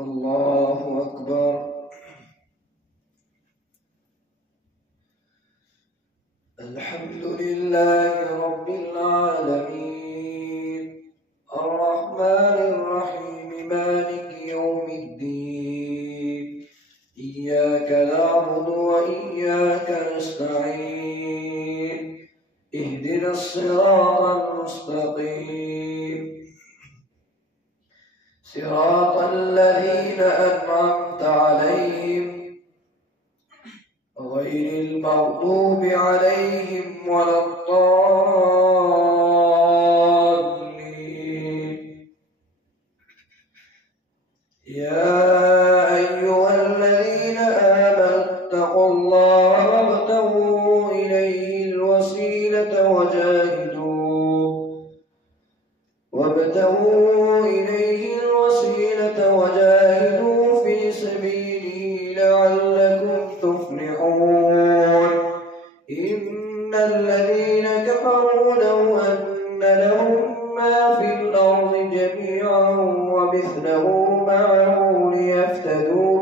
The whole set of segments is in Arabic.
الله أكبر. الحمد لله رب العالمين الرحمن الرحيم مالك يوم الدين إياك نعبد وإياك نستعين اهدنا الصراط المستقيم صراط الذين أنعمت عليهم غير المغضوب عليهم ولا الضالين. يا أيها الذين آمنوا اتقوا الله وابتغوا إليه الوسيلة وجاهدوا في سبيله لعلكم تفلحون. إن الذين كفروا لو أن لهم ما في الأرض جميعا ومثله معه ليفتدوا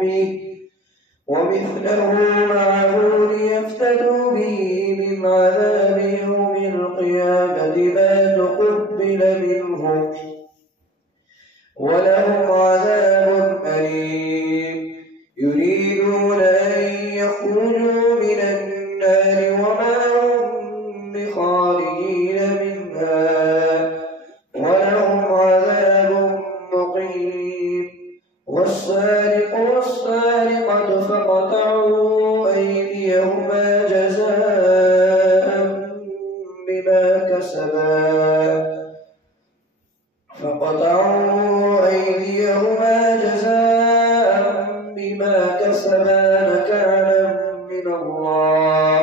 به من عذاب يوم القيامة ما تقبل منهم ولهم عذاب أليم. يريدون أن يخرجوا من النار وما هم بخارجين منها ولهم عذاب مقيم. والسارق والسارقة فاقطعوا أيديهما جزاء بما كسبا نكالا من الله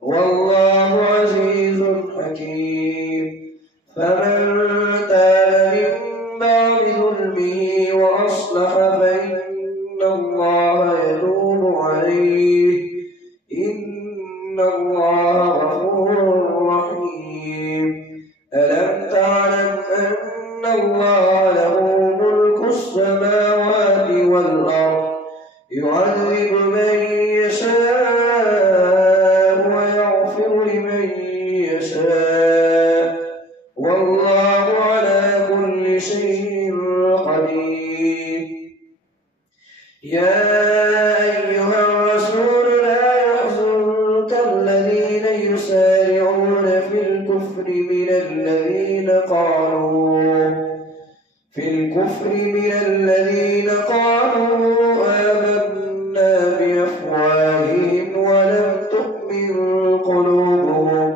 والله عزيز حكيم. فمن تاب من بعد ظلمه وأصلح فإن الله يتوب عليه إن الله غفور رحيم. ألم تعلم أن الله له ملك السماوات والأرض يعذب من يشاء ويغفر لمن يشاء والله على كل شيء قدير. يا أيها الرسول لا يحزنك الذين يسارعون في الكفر من الذين قالوا آمنا بأفواههم ولم تؤمن قلوبهم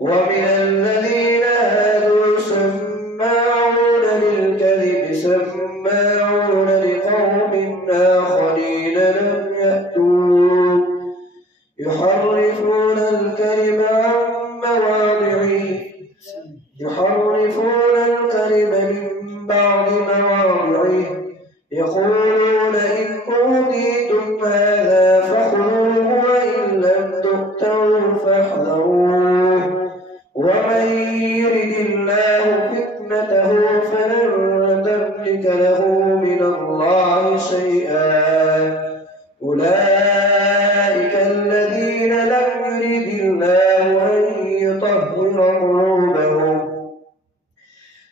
ومن الذين هادوا سماعون للكذب سماعون لقوم آخرين لم يأتوك يحرفون الكلم من بعد مواضعه يقولون إن أوتيتم هذا فخذوه وإن لم تؤتوا فاحذروه ومن يرد الله فتنته فلن تملك له من الله شيئا. أولئك الذين لم يرد الله أن يطهر قلوبهم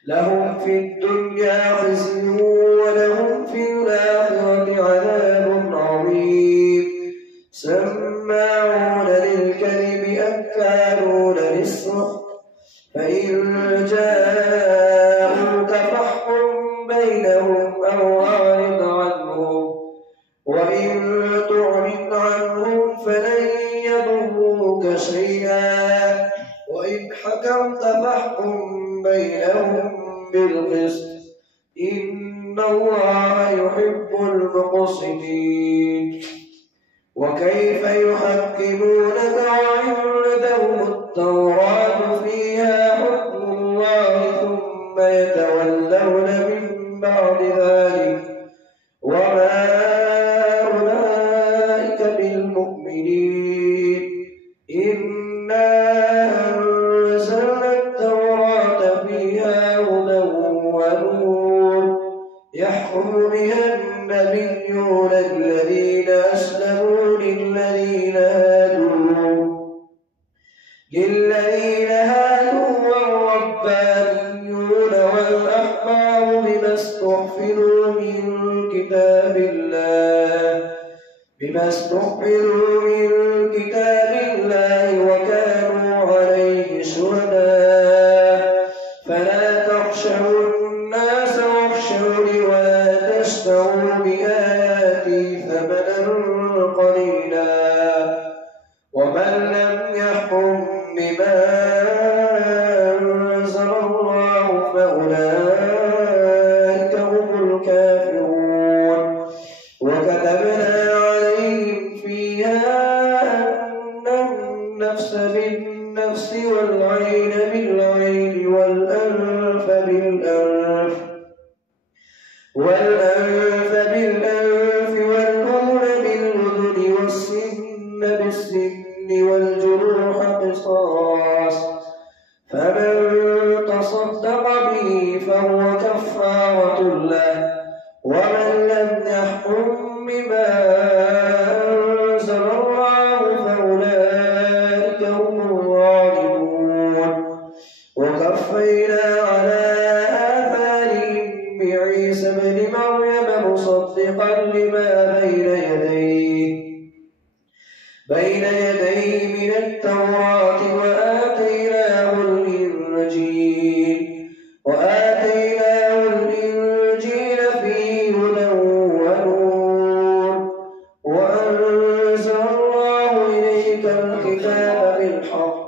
لهم في الدنيا خزي ولهم في الآخرة عذاب عظيم. سماعون للكذب أكالون للسحت فإن جاءوك فاحكم بينهم أو أعرض عنهم وإن تعرض عنهم فلن يضروك شيئا وإن حكمت فاحكم بينهم بالقسط إن الله يحب المقسطين. وكيف يحكمونك وعندهم التوراة فيها حكم الله ثم يتولون من بعد ذلك وما أولئك بالمؤمنين. إنا أنزلنا التوراة فيها هدى ونور يحكم بها النبيون الذين أسلموا للذين هادوا والربانيون والأحبار بما استحفظوا من كتاب الله وكانوا عليه شهداء فلا تخشوا الناس واخشوني ولا تشتروا بآياتي ثمنا قليلا ومن لم يحكم بما أنزل الله فأولئك هم الكافرون وكتبنا عليهم فيها أن النفس بالنفس والعين بالعين والأنف بالأنف والأذن بالأذن والسن بالسن والجروح قصاص فمن تصدق به فهو كفارة له ومن لم يحكم بما أنزل الله فأولئك هم الظالمون وكفينا على آثارهم بعيسى ابن مريم مصدقا لما بين يديه من التوراة وآتيناه الإنجيل فيه هدى ونور وأنزل الله إليك الكتاب بالحق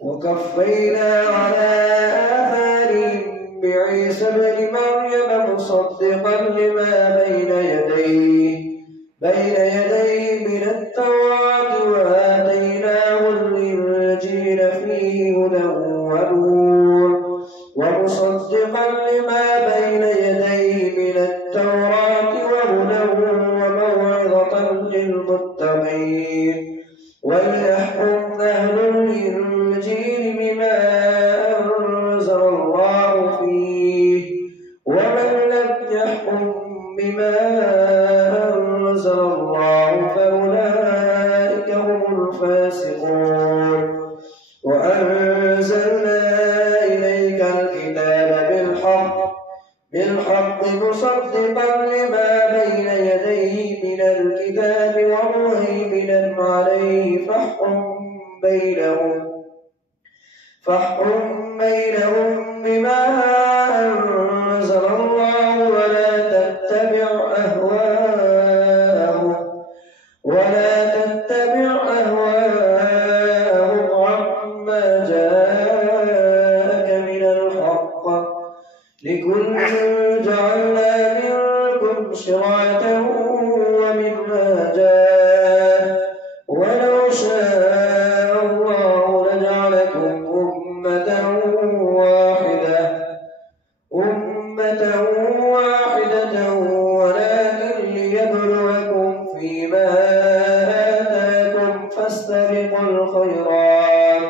وكفينا على آثارهم بعيسى ابن مريم مصدقا لما بين يديه من التوراة وآتيناه الإنجيل فيه هدى ونور ومصدقا لما بين يديه من التوراة وهدى وموعظة للمتقين وليحكم أهل الإنجيل بما أنزل الله فيه ومن لم يحكم بما أنزل الله فأولئك هم الفاسقون وأنزلنا إليك الكتاب بالحق مصدقا لما بين يديه من الكتاب ومهيمنا عليه فاحكم بينهم بما أنزل الله ولا تتبع أهواءهم عما جاءك من الحق لكل جعلنا منكم شرعة ومنهاجا ولو شاء الله لجعلكم أمة واحدة ولكن ليبلوكم فيما آتاكم فاستبقوا الخيرات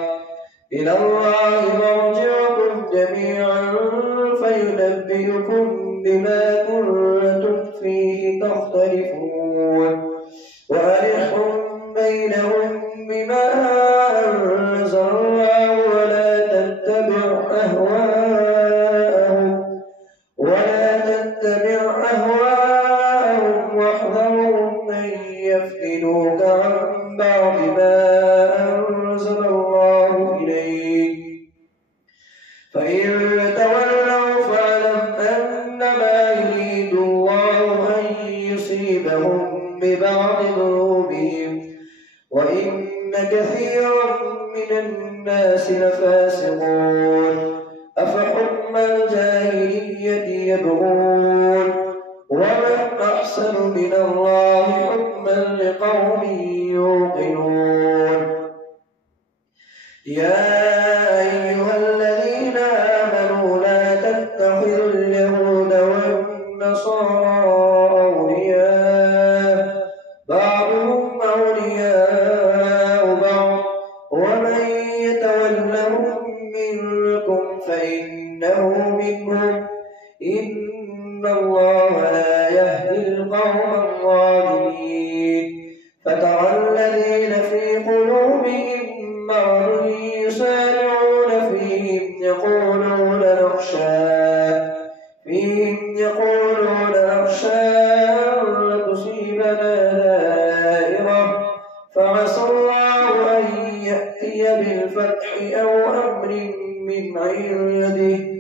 إلى الله مرجعكم جميعا فينبئكم بما كنتم فيه تختلفون وأنحكم بينهم بما أنزل الله ولا تتبع أهواءهم واحذرهم أن يفتنوك عن بعض ما أنزل الله إليك فإن تولوا فاعلم أنما يريد الله أن يصيبهم ببعض ذنوبهم وإن كثيرا من الناس لفاسقون أفحكم الجاهلية يبغون ومن أحسن من الله حكما لقوم يوقنون يا أيها الذين آمنوا لا تتخذوا اليهود والنصارى أولياء بعضهم أولياء بعض ومن يتولهم منكم فإنه منهم إن الله لا يهدي القوم الظالمين فترى الذين في قلوبهم مرض يسارعون فيهم يقولون نخشى أن تصيبنا دائرة فعسى الله أن يأتي بالفتح أو أمر من عنده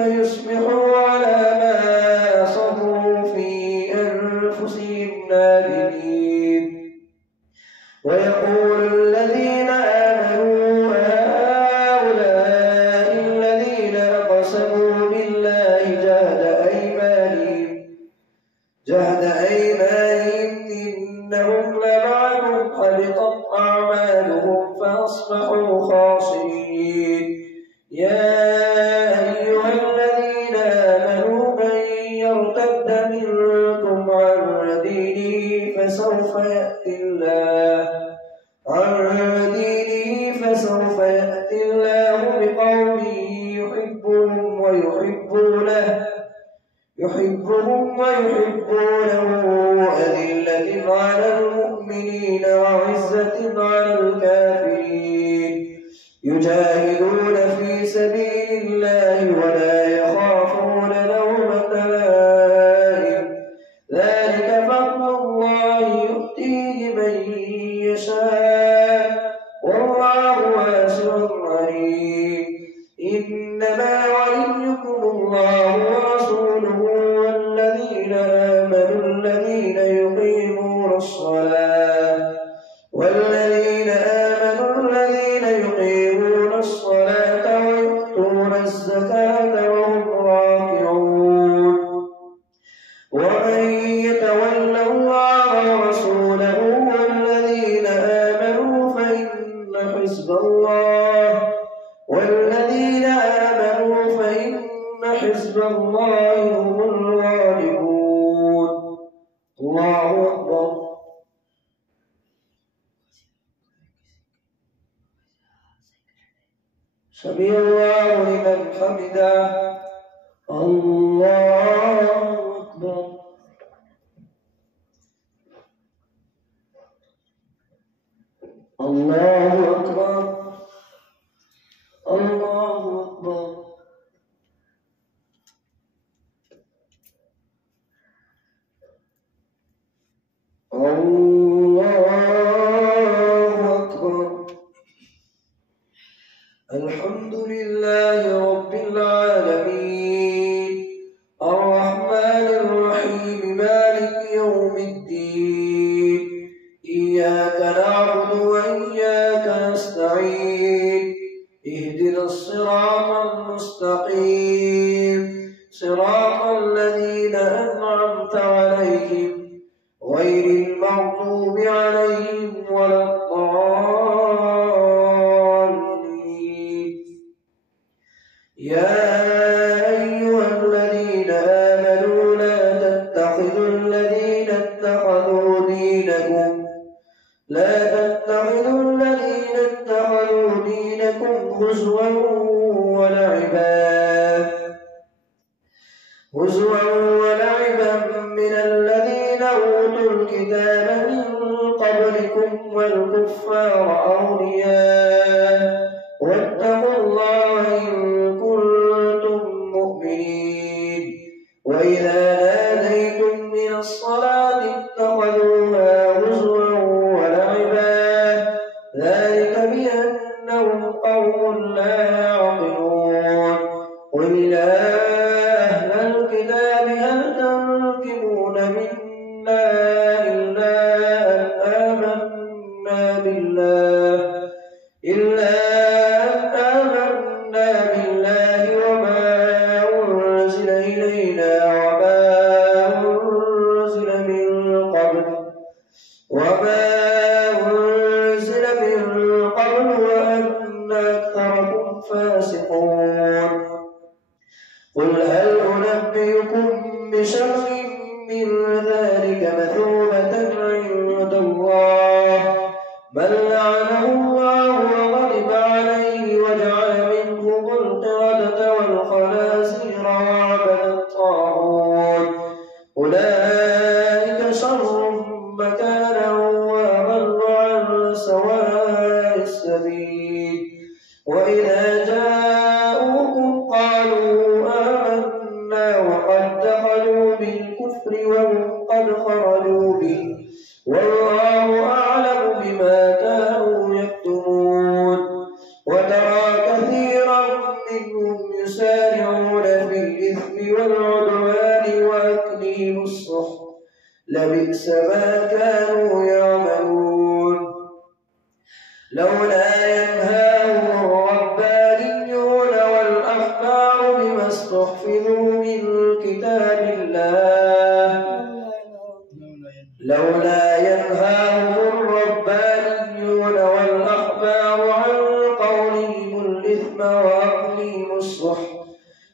فيصبحوا على ما أصروا في أنفسهم نادمين ويقول الذين آمنوا هؤلاء الذين أقسموا بالله جهد أيمانهم إنهم لمعكم حبطت أعمالهم فأصبحوا خاسرين يا أيها الذين آمنوا من يرتد منكم عن دينه فسوف يأتي الله بقوم يحبهم ويحبونه أذلة على المؤمنين وعزة على الكافرين يجاهدون في سبيل الله ولا يخافون لومة لائم ذلك فضل الله يؤتيه من يشاء والله واسع عليم إنما وليكم الله ورسوله والذين آمنوا الذين يقيمون الصلاة ويؤتون الزكاة وهم راكعون ومن يتول الله ورسوله والذين آمنوا فإن حزب الله هم الغالبون الله أكبر سمع الله لمن حمده الله أكبر الله أكبر الله أكبر الله أكبر الحمد لله رب العالمين الرحمن الرحيم مالك يوم الدين إياك نعبد وإياك نستعين اهدنا الصراط المستقيم صراط الذين أنعمت عليهم غير المغضوب عليهم ولا الضالين يا أيها الذين آمنوا لا تتخذوا الذين اتخذوا دينكم هزوا ولعبا من الذين أوتوا الكتاب من قبلكم والكفار أولياء واتقوا الله إن كنتم مؤمنين وإذا ناديتم من الصلاة اتخذوها هزوا ولعبا ذلك بأنهم قوم لا يعقلون قل يا أهل الكتاب هل تنقمون منا إلا أن آمنا بالله وما أنزل إلينا وما أنزل من قبل وأن أكثركم فاسقون قل هل أنبئكم بشر من ذلك مثوبة عند الله من لعنه الله وغضب عليه وجعل منهم القردة والخنازير وإذا جاءوكم قالوا آمنا وقد دخلوا بالكفر وهم قد خرجوا به والله أعلم بما كانوا يكتمون. وترى كثيرا منهم يسارعون في الإثم والعدوان وأكلهم السحت لبئس ما كانوا يعملون. لولا ينهاهم الربانيون والأحبار بما استحفظوا من كتاب الله لولا ينهاهم الربانيون والأحبار عن قولهم الإثم وأكلهم السحت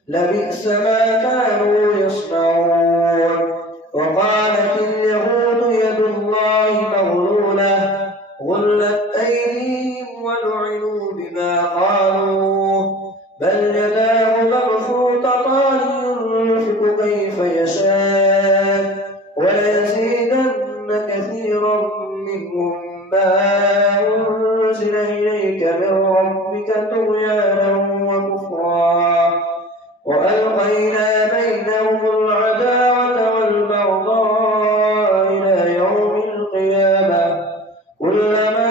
لبئس ما كانوا يصنعون. وقالت اليهود يد الله مغلولة غلت أيديهم ولعنوا بما قالوا بل يداه مبسوطتان ينفق كيف يشاء وليزيدن كثيرا منهم ما أنزل إليك من ربك طغيانا وكفرا وألقينا بينهم العداوة والبغضاء إلى يوم القيامة كلما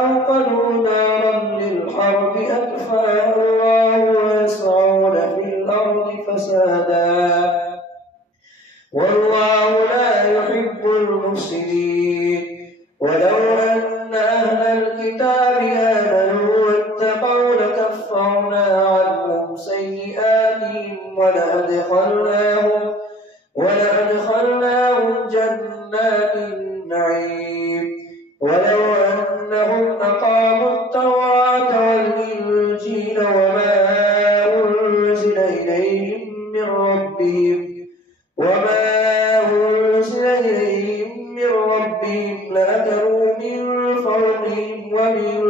أوقدوا نارا للحرب أطفأها الله ويسعون في الأرض فسادا والله لا يحب المفسدين. ولو أن أهل الكتاب آمنوا واتقوا لكفرنا عنهم سيئاتهم ولأدخلناهم جنات النعيم. ولو أنهم أقاموا التوراة والإنجيل وما أنزل إليهم من ربهم لأكلوا من فوقهم ومن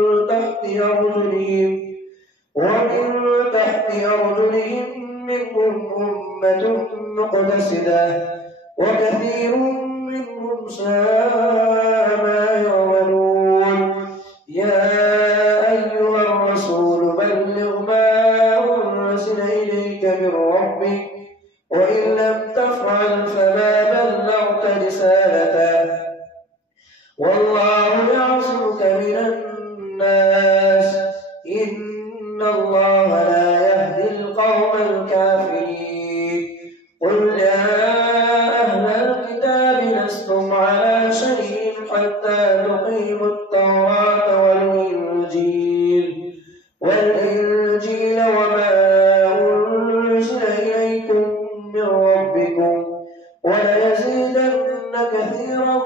تحت أرجلهم منهم أمة مقتصدة وكثير منهم ساء ما يعملون. يا أيها الرسول بلغ ما أنزل إليك من ربك وإن لم تفعل فما بلغت رسالته والله يعصمك من الناس إن الله لا يهدي القوم الكافرين. قل يا أهل الكتاب لستم على شيء حتى تقيموا التوراة والإنجيل وما أنزل إليكم من ربكم وليزيدن كثيرا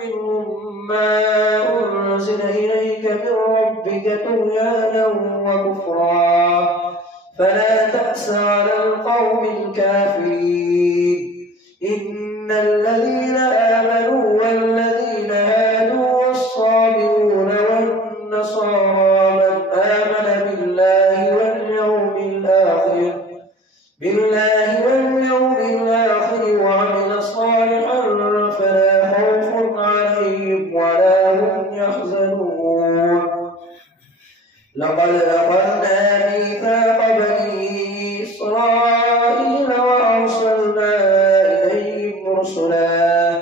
منهم ما أنزل إليك من ربك طغيانا وكفرا فلا تأس على القوم الكافرين. إن الذين آمنوا والذين هادوا والصابئون والنصارى من آمن بالله واليوم الآخر وعمل صالحا فلا خوف عليهم ولا هم يحزنون. لقد أخذنا ميثاق بني إسرائيل وأرسلنا إليهم رسلا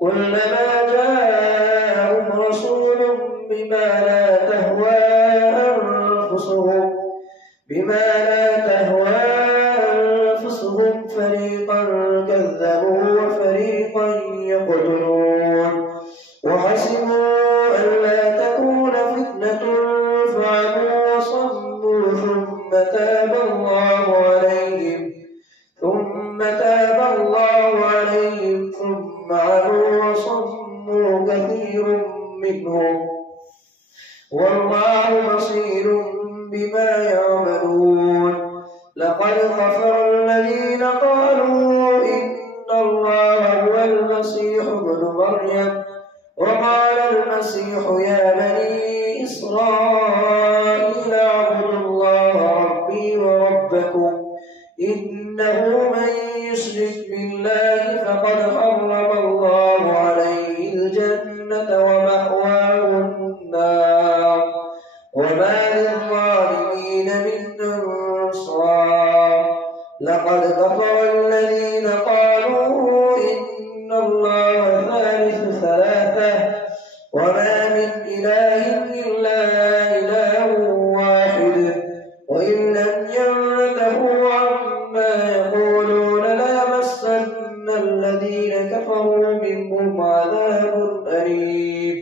كلما جاءهم رسول بما لا تهوى أنفسهم فريقا كذبوا وفريقا يقتلون وحسبوا ألا تكون فتنة فعموا وصموا ثم تاب الله عليهم ثم عموا وصموا كثير منهم والله بصير بما يعملون. لقد كفر الذين قالوا إن الله هو المسيح ابن مريم وقال المسيح يا بني إسرائيل اعبدوا الله ربي وربكم إنه من يشرك بالله فقد حرم الله عليه الجنة ومأواه النار وما للظالمين لقد كفر الذين قالوا إن الله ثالث ثلاثة وما من إله إلا إله واحد وإن لم ينتهوا عما يقولون ليمسن الذين كفروا منهم عذاب أليم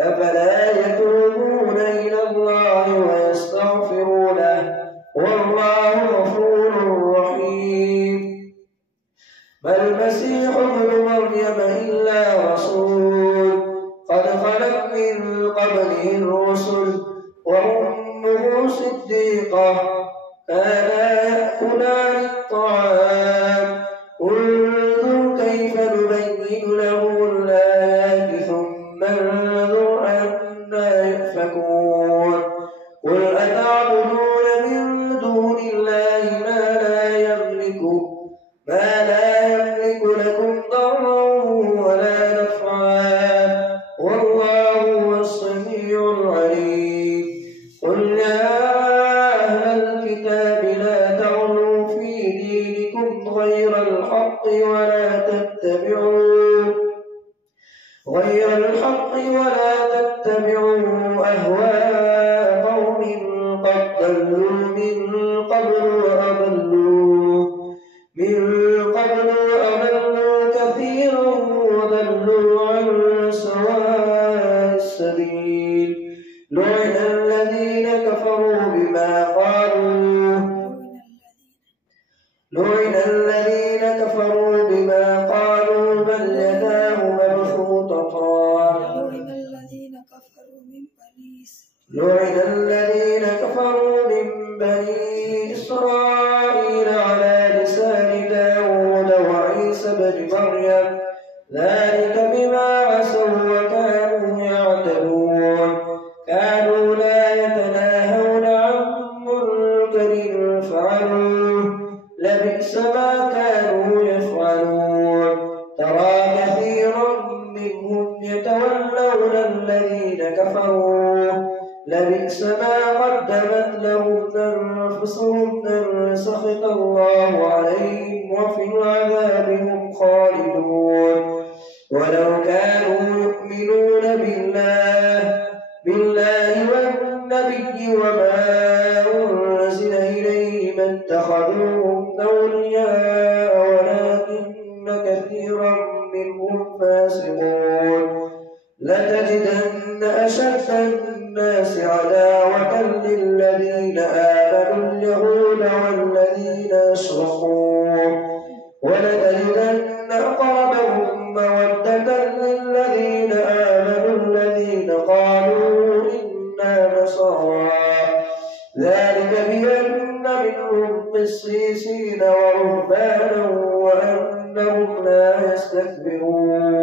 أفلا يتوبون إلى الله ويستغفرونه والله غفور رحيم ما المسيح ابن مريم إلا رسول قد خلت من قبله الرسل وأمه صديقة كانا يأكلان الطعام انظر كيف نبين لهم الآيات ثم انظر أنا يؤفكون قل أتعبدون من دون الله ما لا يملك لكم ضرا ولا نفعا والله هو السميع العليم قل يا أهل الكتاب لا تغلوا في دينكم غير الحق ولا تتبعوا أهواء قوم قد ضلوا من قبل وأضلوا كثيرا وضلوا عن سواء السبيل لعن الذين كفروا بما قالوا بل يداه مبسوطتان لعن الذين كفروا من بني إسرائيل على لسان داود وعيسى بن مريم ذلك بما عصوا وكانوا يعتدون كانوا لا يتناهون عن منكر فعلوه لبئس ما كانوا يفعلون ترى كثيرا منهم يتولون الذين كفروا لبئس ما قدمت لهم أنفسهم أن سخط الله عليهم وفي العذاب هم خالدون ولو كانوا يؤمنون بالله والنبي وما أنزل إليه ما اتخذوهم أولياء ولكن كثيرا منهم فاسقون لتجدن أشد الناس عداوة للذين آمنوا اليهود والذين أشركوا ولتجدن أقربهم مودة للذين آمنوا الذين قالوا إنا نصارى ذلك بأن منهم قسيسين ورهبانا وأنهم لا يستكبرون